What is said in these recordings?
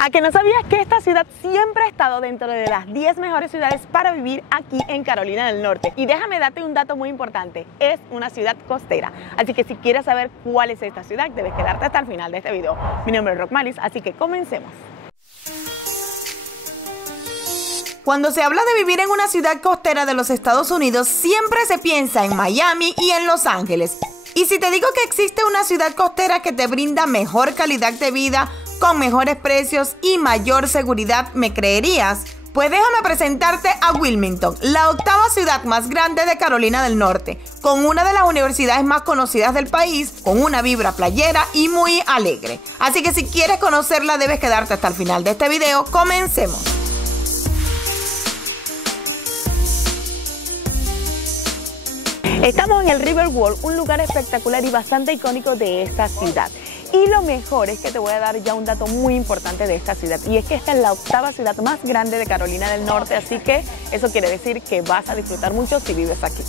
¿A que no sabías que esta ciudad siempre ha estado dentro de las 10 mejores ciudades para vivir aquí en Carolina del Norte? Y déjame darte un dato muy importante, es una ciudad costera. Así que si quieres saber cuál es esta ciudad, debes quedarte hasta el final de este video. Mi nombre es Rockmalis, así que comencemos. Cuando se habla de vivir en una ciudad costera de los Estados Unidos, siempre se piensa en Miami y en Los Ángeles. Y si te digo que existe una ciudad costera que te brinda mejor calidad de vida, con mejores precios y mayor seguridad, ¿me creerías? Pues déjame presentarte a Wilmington, la octava ciudad más grande de Carolina del Norte, con una de las universidades más conocidas del país, con una vibra playera y muy alegre. Así que si quieres conocerla, debes quedarte hasta el final de este video. Comencemos. Estamos en el Riverwalk, un lugar espectacular y bastante icónico de esta ciudad. Y lo mejor es que te voy a dar ya un dato muy importante de esta ciudad, y es que esta es la octava ciudad más grande de Carolina del Norte, así que eso quiere decir que vas a disfrutar mucho si vives aquí.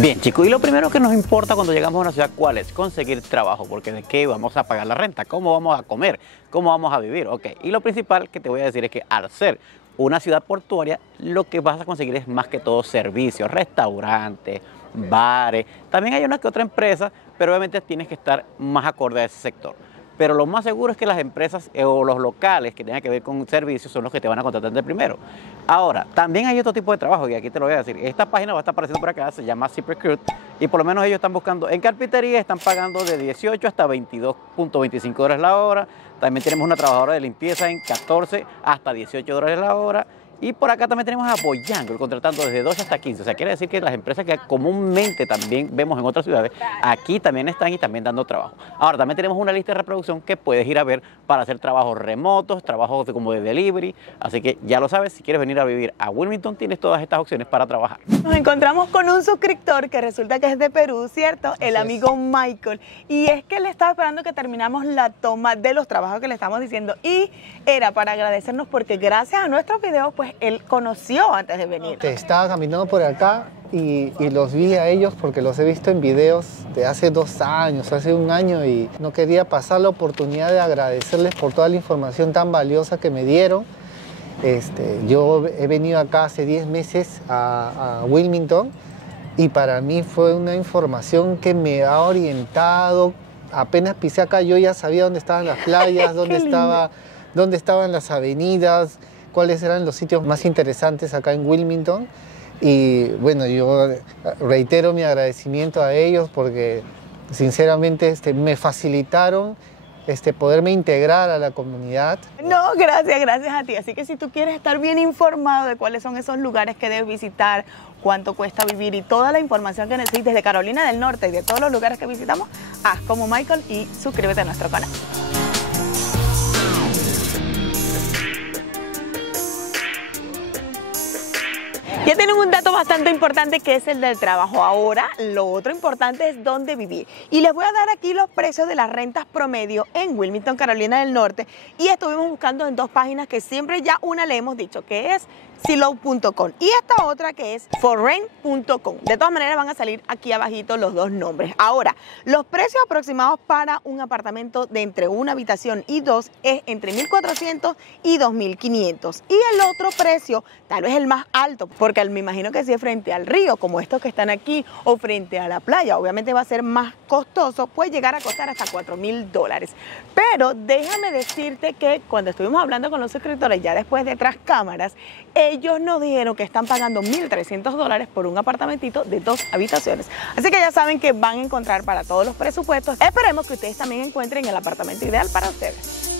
Bien, chicos, y lo primero que nos importa cuando llegamos a una ciudad, ¿cuál es? Conseguir trabajo, porque ¿de qué vamos a pagar la renta? ¿Cómo vamos a comer? ¿Cómo vamos a vivir? Ok, y lo principal que te voy a decir es que al ser una ciudad portuaria, lo que vas a conseguir es más que todo servicios, restaurantes, bares. También hay una que otra empresa, pero obviamente tienes que estar más acorde a ese sector. Pero lo más seguro es que las empresas o los locales que tengan que ver con servicios son los que te van a contratar de primero. Ahora, también hay otro tipo de trabajo, y aquí te lo voy a decir. Esta página va a estar apareciendo por acá, se llama ZipRecruit, y por lo menos ellos están buscando en carpintería, están pagando de 18 hasta 22.25 dólares la hora. También tenemos una trabajadora de limpieza en 14 hasta 18 dólares la hora. Y por acá también tenemos a Boyangle contratando desde 12 hasta 15. O sea, quiere decir que las empresas que comúnmente también vemos en otras ciudades, aquí también están y también dando trabajo. Ahora, también tenemos una lista de reproducción que puedes ir a ver para hacer trabajos remotos, trabajos como de delivery. Así que ya lo sabes, si quieres venir a vivir a Wilmington, tienes todas estas opciones para trabajar. Nos encontramos con un suscriptor que resulta que es de Perú, ¿cierto? El amigo Michael. Y es que él estaba esperando que terminamos la toma de los trabajos que le estamos diciendo. Y era para agradecernos porque gracias a nuestros videos, pues él conoció antes de venir. Estaba caminando por acá y los vi a ellos porque los he visto en videos de hace 2 años, hace 1 año, y no quería pasar la oportunidad de agradecerles por toda la información tan valiosa que me dieron. Yo he venido acá hace 10 meses a Wilmington, y para mí fue una información que me ha orientado. Apenas pisé acá yo ya sabía dónde estaban las playas, dónde estaban las avenidas, cuáles eran los sitios más interesantes acá en Wilmington. Y bueno, yo reitero mi agradecimiento a ellos porque sinceramente me facilitaron poderme integrar a la comunidad. No, gracias a ti. Así que si tú quieres estar bien informado de cuáles son esos lugares que debes visitar, cuánto cuesta vivir y toda la información que necesites de Carolina del Norte y de todos los lugares que visitamos, haz como Michael y suscríbete a nuestro canal. Ya tienen un dato bastante importante que es el del trabajo. Ahora, lo otro importante es dónde vivir. Y les voy a dar aquí los precios de las rentas promedio en Wilmington, Carolina del Norte. Y estuvimos buscando en 2 páginas que siempre ya una le hemos dicho, que es Zillow.com y esta otra que es forrent.com. De todas maneras van a salir aquí abajito los 2 nombres. Ahora, los precios aproximados para un apartamento de entre 1 habitación y 2 es entre $1,400 y $2,500. Y el otro precio, tal vez el más alto, porque me imagino que si es frente al río, como estos que están aquí, o frente a la playa, obviamente va a ser más costoso, puede llegar a costar hasta $4,000. Pero déjame decirte que cuando estuvimos hablando con los suscriptores, ya después de tras cámaras, ellos nos dijeron que están pagando $1,300 por un apartamentito de 2 habitaciones. Así que ya saben que van a encontrar para todos los presupuestos. Esperemos que ustedes también encuentren el apartamento ideal para ustedes.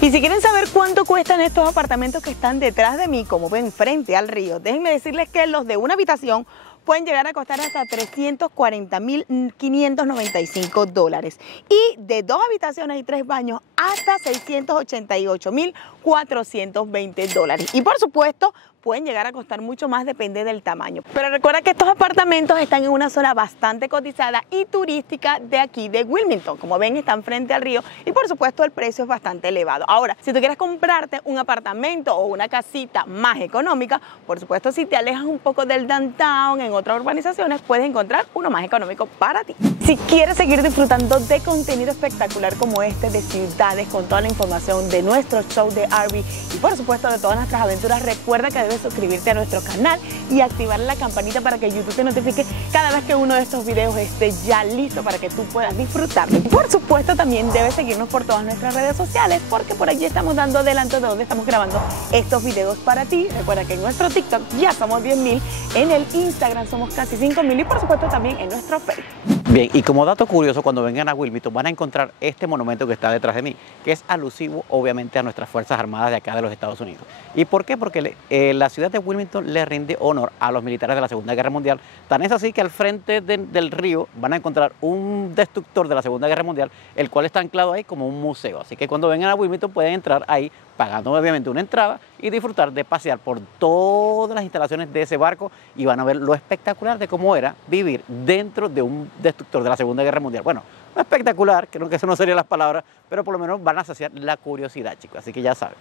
Y si quieren saber cuánto cuestan estos apartamentos que están detrás de mí, como ven frente al río, déjenme decirles que los de 1 habitación pueden llegar a costar hasta $340.595 y de 2 habitaciones y 3 baños hasta $688.420. Y por supuesto, pueden llegar a costar mucho más, depende del tamaño. Pero recuerda que estos apartamentos están en una zona bastante cotizada y turística de aquí de Wilmington. Como ven, están frente al río y por supuesto el precio es bastante elevado. Ahora, si tú quieres comprarte un apartamento o una casita más económica, por supuesto si te alejas un poco del downtown, en otras urbanizaciones, puedes encontrar uno más económico para ti. Si quieres seguir disfrutando de contenido espectacular como este, de ciudades, con toda la información de nuestro show de RV y por supuesto de todas nuestras aventuras, recuerda que debes suscribirte a nuestro canal y activar la campanita para que YouTube te notifique cada vez que uno de estos videos esté ya listo para que tú puedas disfrutarlo. Y por supuesto también debes seguirnos por todas nuestras redes sociales porque por allí estamos dando adelanto de dónde estamos grabando estos videos para ti. Recuerda que en nuestro TikTok ya somos 10.000, en el Instagram somos casi 5.000 y por supuesto también en nuestro Facebook. Bien, y como dato curioso, cuando vengan a Wilmington van a encontrar este monumento que está detrás de mí, que es alusivo obviamente a nuestras Fuerzas Armadas de acá de los Estados Unidos. ¿Y por qué? Porque la ciudad de Wilmington le rinde honor a los militares de la Segunda Guerra Mundial. Tan es así que al frente del río van a encontrar un destructor de la Segunda Guerra Mundial, el cual está anclado ahí como un museo. Así que cuando vengan a Wilmington pueden entrar ahí pagando obviamente una entrada y disfrutar de pasear por todas las instalaciones de ese barco y van a ver lo espectacular de cómo era vivir dentro de un destructor de la Segunda Guerra Mundial. Bueno, no espectacular, creo que eso no serían las palabras, pero por lo menos van a saciar la curiosidad, chicos, así que ya saben.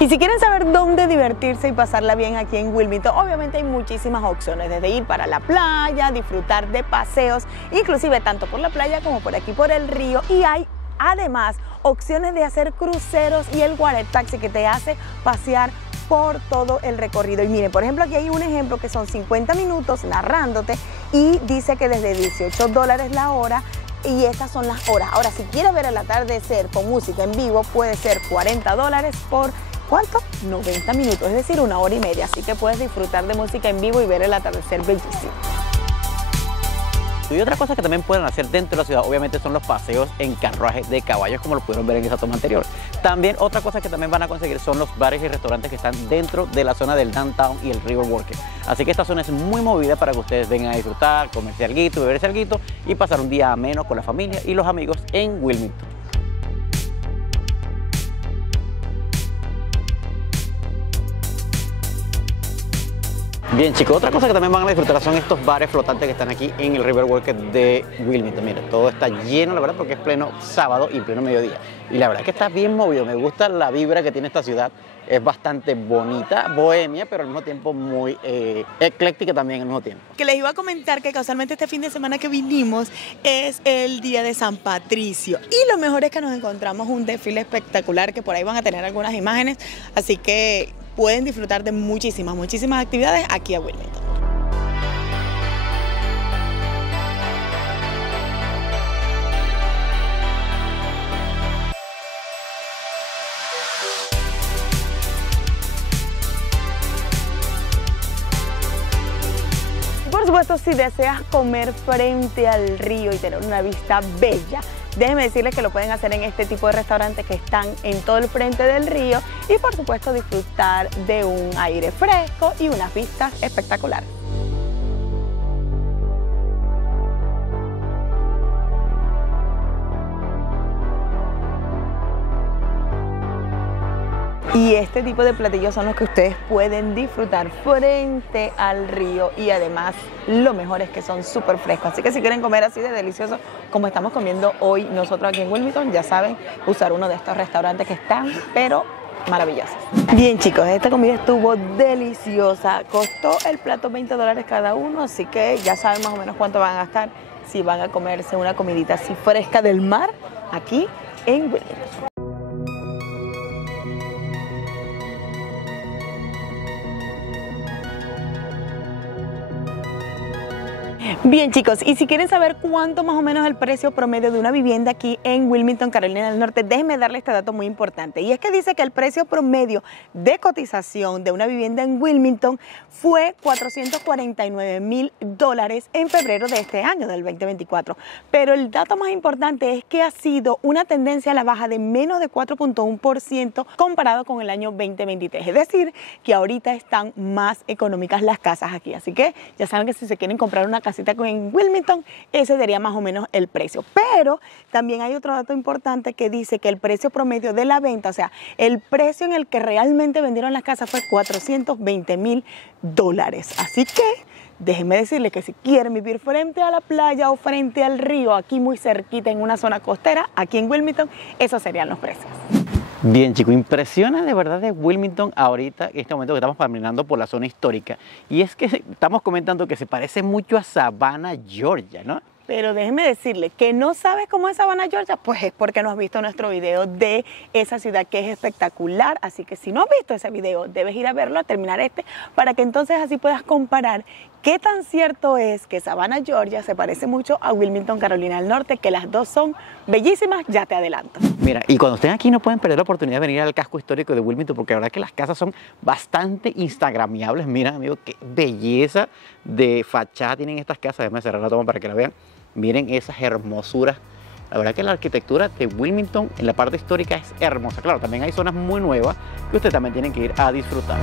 Y si quieren saber dónde divertirse y pasarla bien aquí en Wilmington, obviamente hay muchísimas opciones, desde ir para la playa, disfrutar de paseos, inclusive tanto por la playa como por aquí por el río, y hay además opciones de hacer cruceros y el water taxi que te hace pasear por todo el recorrido. Y miren, por ejemplo, aquí hay un ejemplo que son 50 minutos narrándote y dice que desde $18 la hora. Y estas son las horas. Ahora, si quieres ver el atardecer con música en vivo, puede ser $40 por, ¿cuánto? 90 minutos, es decir, 1 hora y media. Así que puedes disfrutar de música en vivo y ver el atardecer bellísimo. Y otra cosa que también pueden hacer dentro de la ciudad, obviamente, son los paseos en carruaje de caballos, como lo pudieron ver en esa toma anterior. También otra cosa que también van a conseguir son los bares y restaurantes que están dentro de la zona del downtown y el Riverwalk. Así que esta zona es muy movida para que ustedes vengan a disfrutar, comerse alguito, beberse alguito y pasar un día ameno con la familia y los amigos en Wilmington. Bien, chicos, otra cosa que también van a disfrutar son estos bares flotantes que están aquí en el Riverwalk de Wilmington. Miren, todo está lleno, la verdad, porque es pleno sábado y pleno mediodía. Y la verdad que está bien movido, me gusta la vibra que tiene esta ciudad. Es bastante bonita, bohemia, pero al mismo tiempo muy ecléctica también al mismo tiempo. Que les iba a comentar que casualmente este fin de semana que vinimos es el día de San Patricio. Y lo mejor es que nos encontramos un desfile espectacular, que por ahí van a tener algunas imágenes, así que pueden disfrutar de muchísimas actividades aquí a Wilmington. Por supuesto, si deseas comer frente al río y tener una vista bella, déjenme decirles que lo pueden hacer en este tipo de restaurantes que están en todo el frente del río y por supuesto disfrutar de un aire fresco y unas vistas espectaculares. Y este tipo de platillos son los que ustedes pueden disfrutar frente al río y además lo mejor es que son súper frescos. Así que si quieren comer así de delicioso como estamos comiendo hoy nosotros aquí en Wilmington, ya saben, usar uno de estos restaurantes que están, pero maravillosos. Bien, chicos, esta comida estuvo deliciosa. Costó el plato $20 cada uno, así que ya saben más o menos cuánto van a gastar si van a comerse una comidita así fresca del mar aquí en Wilmington. Bien, chicos, y si quieren saber cuánto más o menos es el precio promedio de una vivienda aquí en Wilmington, Carolina del Norte, déjenme darle este dato muy importante. Y es que dice que el precio promedio de cotización de una vivienda en Wilmington fue $449,000 en febrero de este año, del 2024. Pero el dato más importante es que ha sido una tendencia a la baja de menos de 4.1% comparado con el año 2023. Es decir, que ahorita están más económicas las casas aquí. Así que ya saben que si se quieren comprar una casita en Wilmington, ese sería más o menos el precio. Pero también hay otro dato importante que dice que el precio promedio de la venta, o sea, el precio en el que realmente vendieron las casas fue $420,000. Así que déjenme decirles que si quieren vivir frente a la playa o frente al río, aquí muy cerquita en una zona costera, aquí en Wilmington, esos serían los precios. Bien, chicos, impresiona de verdad de Wilmington ahorita, en este momento que estamos caminando por la zona histórica. Y es que estamos comentando que se parece mucho a Savannah, Georgia, ¿no? Pero déjeme decirle que no sabes cómo es Savannah, Georgia, pues es porque no has visto nuestro video de esa ciudad que es espectacular. Así que si no has visto ese video, debes ir a verlo, a terminar para que entonces así puedas comparar qué tan cierto es que Savannah, Georgia se parece mucho a Wilmington, Carolina del Norte, que las dos son bellísimas, ya te adelanto. Mira, y cuando estén aquí no pueden perder la oportunidad de venir al casco histórico de Wilmington, porque la verdad que las casas son bastante instagramiables. Mira, amigo, qué belleza de fachada tienen estas casas. Déjame cerrar la toma para que la vean. Miren esas hermosuras. La verdad que la arquitectura de Wilmington en la parte histórica es hermosa. Claro, también hay zonas muy nuevas que ustedes también tienen que ir a disfrutar.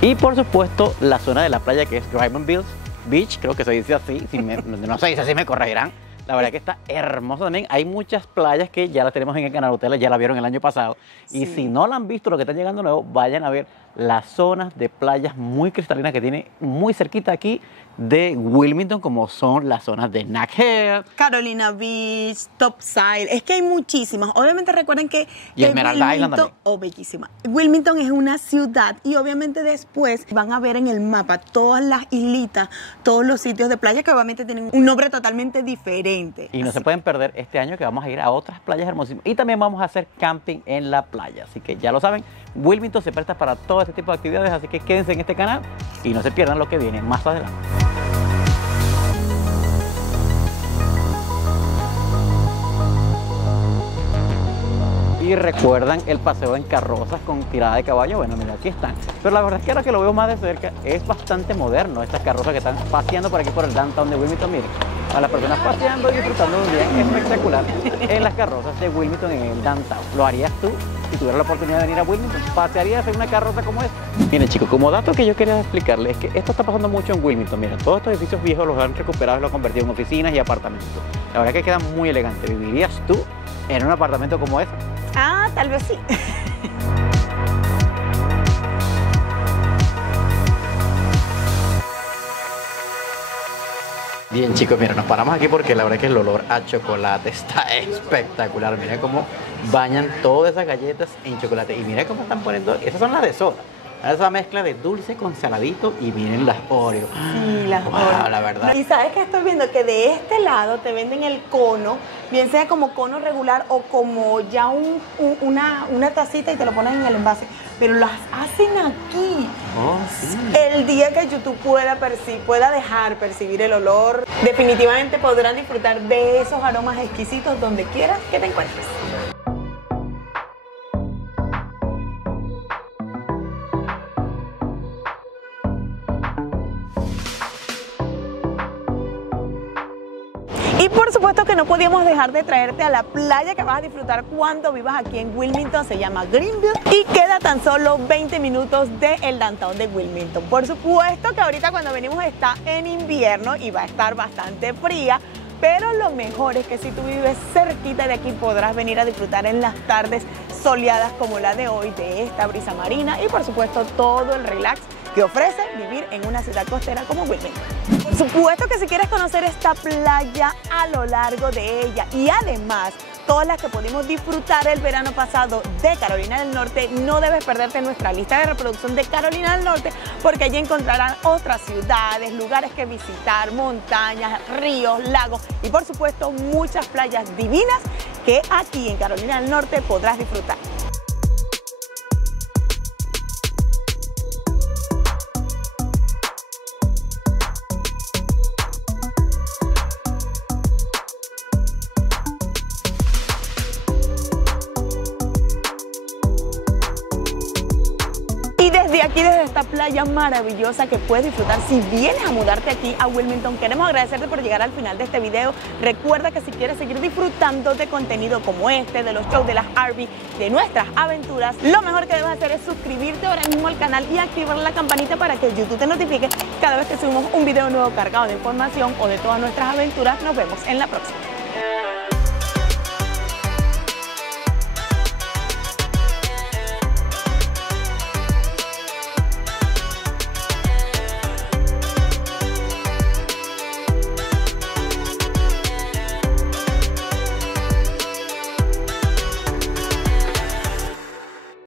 Y por supuesto la zona de la playa que es Diamond Beach, creo que se dice así, no se dice así, me corregirán. La verdad que está hermoso también. Hay muchas playas que ya las tenemos en el canal, ustedes ya la vieron el año pasado. Sí. Y si no la han visto, lo que están llegando nuevo, vayan a ver las zonas de playas muy cristalinas que tiene muy cerquita aquí de Wilmington, como son las zonas de Nack Head, Carolina Beach, Topsail. Es que hay muchísimas. Obviamente recuerden que Esmeralda Island también. Oh, bellísima. Wilmington es una ciudad y obviamente después van a ver en el mapa todas las islitas, todos los sitios de playa que obviamente tienen un nombre totalmente diferente. Y no se pueden perder este año que vamos a ir a otras playas hermosísimas. Y también vamos a hacer camping en la playa. Así que ya lo saben, Wilmington se presta para todo este tipo de actividades. Así que quédense en este canal y no se pierdan lo que viene más adelante. Y recuerdan el paseo en carrozas con tirada de caballo. Bueno, mira, aquí están. Pero la verdad es que ahora que lo veo más de cerca es bastante moderno. Estas carrozas que están paseando por aquí por el downtown de Wilmington. Miren, a las personas paseando y disfrutando de un día espectacular en las carrozas de Wilmington en el downtown. ¿Lo harías tú si tuvieras la oportunidad de venir a Wilmington? ¿Pasearías en una carroza como esta? Miren, chicos, como dato que yo quería explicarles es que esto está pasando mucho en Wilmington. Miren, todos estos edificios viejos los han recuperado y los han convertido en oficinas y apartamentos. La verdad que queda muy elegante. ¿Vivirías tú en un apartamento como este? Ah, tal vez sí. Bien, chicos, mira, nos paramos aquí porque la verdad que el olor a chocolate está espectacular. Miren cómo bañan todas esas galletas en chocolate. Y miren cómo están poniendo, esas son las de soda. Esa mezcla de dulce con saladito y miren las Oreo. Sí, las Oreo. La verdad. Y sabes que estoy viendo que de este lado te venden el cono, bien sea como cono regular o como ya una tacita y te lo ponen en el envase. Pero las hacen aquí. Oh, sí. El día que YouTube pueda dejar percibir el olor, definitivamente podrán disfrutar de esos aromas exquisitos donde quieras que te encuentres. Y por supuesto que no podíamos dejar de traerte a la playa que vas a disfrutar cuando vivas aquí en Wilmington. Se llama Greenville y queda tan solo 20 minutos del downtown de Wilmington. Por supuesto que ahorita cuando venimos está en invierno y va a estar bastante fría, pero lo mejor es que si tú vives cerquita de aquí podrás venir a disfrutar en las tardes soleadas como la de hoy, de esta brisa marina y por supuesto todo el relax que ofrece vivir en una ciudad costera como Wilmington. Por supuesto que si quieres conocer esta playa a lo largo de ella y además todas las que pudimos disfrutar el verano pasado de Carolina del Norte, no debes perderte nuestra lista de reproducción de Carolina del Norte porque allí encontrarán otras ciudades, lugares que visitar, montañas, ríos, lagos y por supuesto muchas playas divinas que aquí en Carolina del Norte podrás disfrutar. Y aquí desde esta playa maravillosa que puedes disfrutar si vienes a mudarte aquí a Wilmington, queremos agradecerte por llegar al final de este video. Recuerda que si quieres seguir disfrutando de contenido como este, de los shows de las RV, de nuestras aventuras, lo mejor que debes hacer es suscribirte ahora mismo al canal y activar la campanita para que YouTube te notifique cada vez que subimos un video nuevo cargado de información o de todas nuestras aventuras. Nos vemos en la próxima.